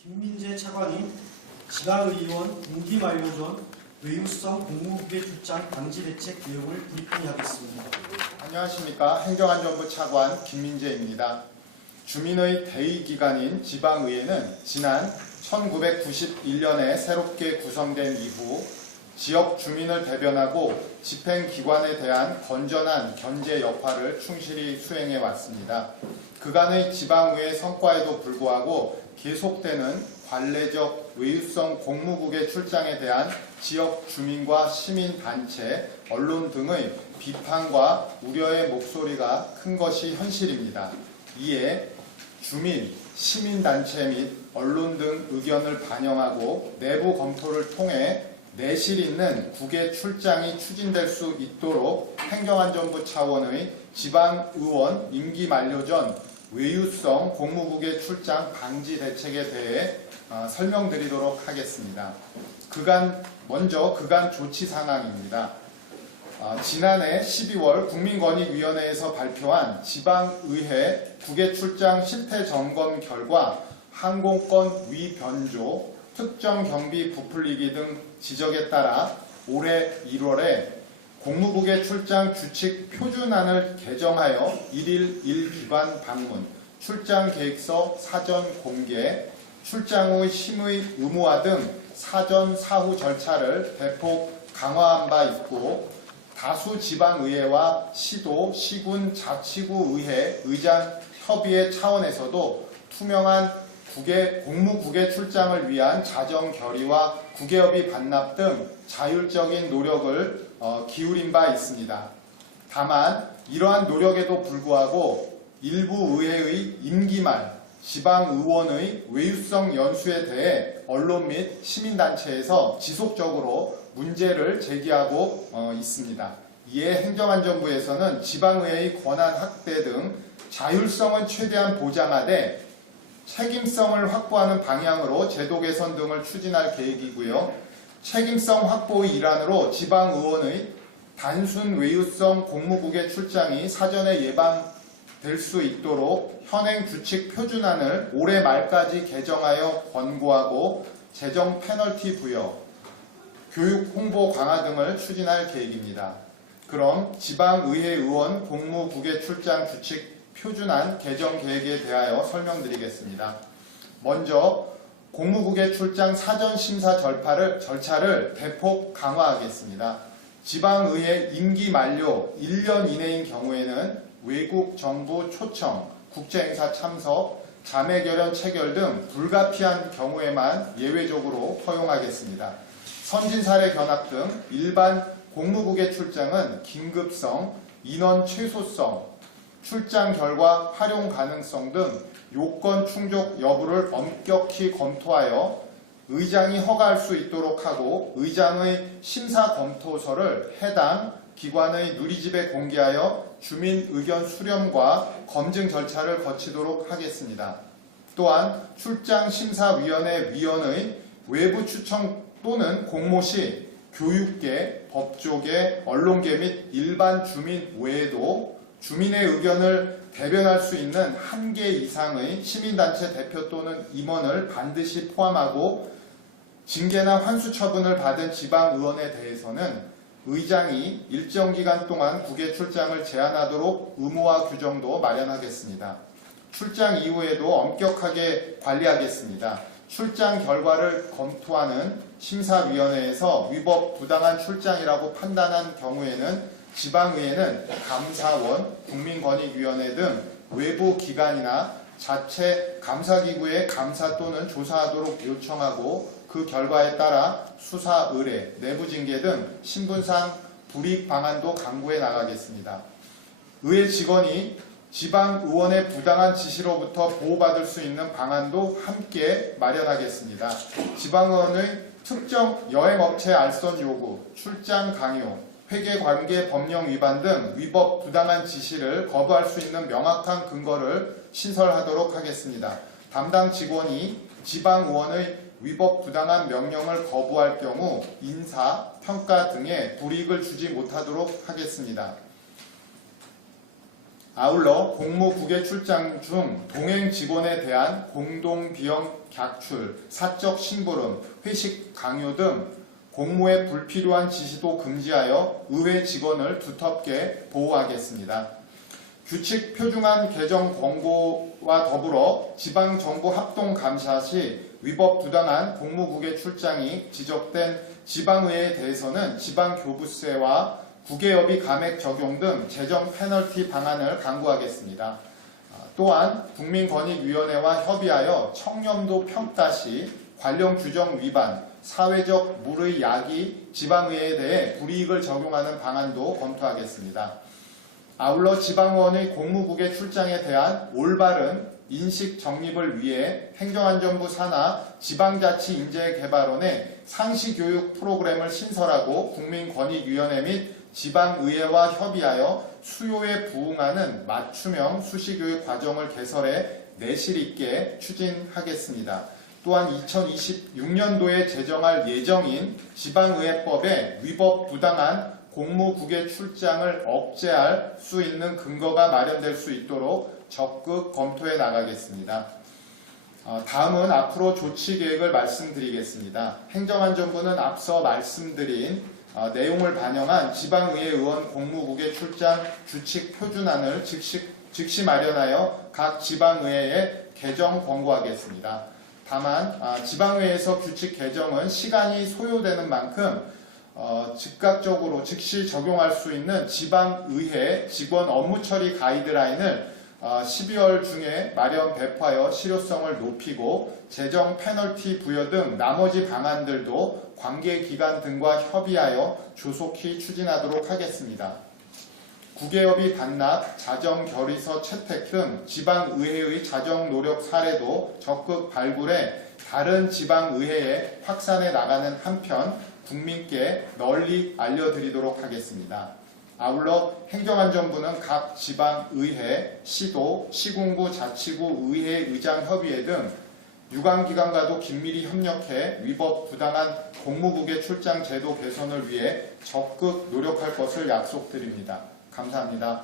김민재 차관이 지방의원 임기 만료 전 외유성 공무부의 출장 방지 대책 내용을 브리핑하겠습니다. 안녕하십니까. 행정안전부 차관 김민재입니다. 주민의 대의기관인 지방의회는 지난 1991년에 새롭게 구성된 이후 지역 주민을 대변하고 집행기관에 대한 건전한 견제 역할을 충실히 수행해 왔습니다. 그간의 지방의회 성과에도 불구하고 계속되는 관례적 외유성 공무국의 출장에 대한 지역 주민과 시민단체, 언론 등의 비판과 우려의 목소리가 큰 것이 현실입니다. 이에 주민, 시민단체 및 언론 등 의견을 반영하고 내부 검토를 통해 내실 있는 국외 출장이 추진될 수 있도록 행정안전부 차원의 지방의원 임기 만료 전 외유성 공무국의 출장 방지 대책에 대해 설명드리도록 하겠습니다. 먼저 그간 조치 상황입니다. 지난해 12월 국민권익위원회에서 발표한 지방의회 국외 출장 실태 점검 결과 항공권 위변조, 특정 경비 부풀리기 등 지적에 따라 올해 1월에 공무국의 출장 규칙 표준안을 개정하여 1일 1기관 방문, 출장 계획서 사전 공개, 출장 후 심의 의무화 등 사전 사후 절차를 대폭 강화한 바 있고, 다수 지방의회와 시도, 시군, 자치구 의회, 의장 협의회 차원에서도 투명한 공무국외 출장을 위한 자정 결의와 국외협의 반납 등 자율적인 노력을 기울인 바 있습니다. 다만 이러한 노력에도 불구하고 일부 의회의 임기 말 지방의원의 외유성 연수에 대해 언론 및 시민단체에서 지속적으로 문제를 제기하고 있습니다. 이에 행정안전부에서는 지방의회의 권한 확대 등 자율성은 최대한 보장하되 책임성을 확보하는 방향으로 제도 개선 등을 추진할 계획이고요. 책임성 확보의 일환으로 지방의원의 단순 외유성 공무국의 출장이 사전에 예방될 수 있도록 현행 규칙 표준안을 올해 말까지 개정하여 권고하고 재정 페널티 부여, 교육 홍보 강화 등을 추진할 계획입니다. 그럼 지방의회 의원 공무국외 출장 규칙 표준안 개정 계획에 대하여 설명드리겠습니다. 먼저 공무국외 출장 사전 심사 절차를 대폭 강화하겠습니다. 지방의회 임기 만료 1년 이내인 경우에는 외국 정부 초청, 국제행사 참석, 자매결연 체결 등 불가피한 경우에만 예외적으로 허용하겠습니다. 선진사례 견학 등 일반 공무국외 출장은 긴급성, 인원 최소성, 출장 결과 활용 가능성 등 요건 충족 여부를 엄격히 검토하여 의장이 허가할 수 있도록 하고, 의장의 심사 검토서를 해당 기관의 누리집에 공개하여 주민 의견 수렴과 검증 절차를 거치도록 하겠습니다. 또한 출장심사위원회 위원의 외부 추천 또는 공모 시 교육계, 법조계, 언론계 및 일반 주민 외에도 주민의 의견을 대변할 수 있는 1개 이상의 시민단체 대표 또는 임원을 반드시 포함하고, 징계나 환수 처분을 받은 지방의원에 대해서는 의장이 일정 기간 동안 국외 출장을 제한하도록 의무화 규정도 마련하겠습니다. 출장 이후에도 엄격하게 관리하겠습니다. 출장 결과를 검토하는 심사위원회에서 위법 부당한 출장이라고 판단한 경우에는 지방의회는 감사원, 국민권익위원회 등 외부 기관이나 자체 감사기구에 감사 또는 조사하도록 요청하고, 그 결과에 따라 수사 의뢰, 내부 징계 등 신분상 불이익 방안도 강구해 나가겠습니다. 의회 직원이 지방의원의 부당한 지시로부터 보호받을 수 있는 방안도 함께 마련하겠습니다. 지방의원의 특정 여행업체 알선 요구, 출장 강요, 회계관계 법령 위반 등 위법 부당한 지시를 거부할 수 있는 명확한 근거를 신설하도록 하겠습니다. 담당 직원이 지방의원의 위법 부당한 명령을 거부할 경우 인사, 평가 등에 불이익을 주지 못하도록 하겠습니다. 아울러 공무국외 출장 중 동행 직원에 대한 공동비용 객출, 사적 심부름, 회식 강요 등 공무에 불필요한 지시도 금지하여 의회 직원을 두텁게 보호하겠습니다. 규칙 표준안 개정 권고와 더불어 지방정부합동감사 시 위법 부당한 공무국외 출장이 지적된 지방의회에 대해서는 지방교부세와 국외여비 감액 적용 등 재정 페널티 방안을 강구하겠습니다. 또한 국민권익위원회와 협의하여 청렴도 평가 시 관련 규정 위반, 사회적 물의 야기 지방의회에 대해 불이익을 적용하는 방안도 검토하겠습니다. 아울러 지방의원의 공무국외 출장에 대한 올바른 인식 정립을 위해 행정안전부 산하 지방자치인재개발원의 상시교육 프로그램을 신설하고 국민권익위원회 및 지방의회와 협의하여 수요에 부응하는 맞춤형 수시교육 과정을 개설해 내실 있게 추진하겠습니다. 또한 2026년도에 제정할 예정인 지방의회법에 위법 부당한 공무국외 출장을 억제할 수 있는 근거가 마련될 수 있도록 적극 검토해 나가겠습니다. 다음은 앞으로 조치 계획을 말씀드리겠습니다. 행정안전부는 앞서 말씀드린 내용을 반영한 지방의회 의원 공무국외 출장 규칙 표준안을 즉시 마련하여 각 지방의회에 개정 권고하겠습니다. 다만 지방의회에서 규칙 개정은 시간이 소요되는 만큼 즉각적으로 즉시 적용할 수 있는 지방의회 직원 업무 처리 가이드라인을 12월 중에 마련 배포하여 실효성을 높이고 재정 페널티 부여 등 나머지 방안들도 관계기관 등과 협의하여 조속히 추진하도록 하겠습니다. 국외여비 반납, 자정결의서 채택 등 지방의회의 자정노력 사례도 적극 발굴해 다른 지방의회에 확산해 나가는 한편 국민께 널리 알려드리도록 하겠습니다. 아울러 행정안전부는 각 지방의회, 시도, 시군구, 자치구, 의회, 의장협의회 등 유관기관과도 긴밀히 협력해 위법 부당한 공무국외 출장 제도 개선을 위해 적극 노력할 것을 약속드립니다. 감사합니다.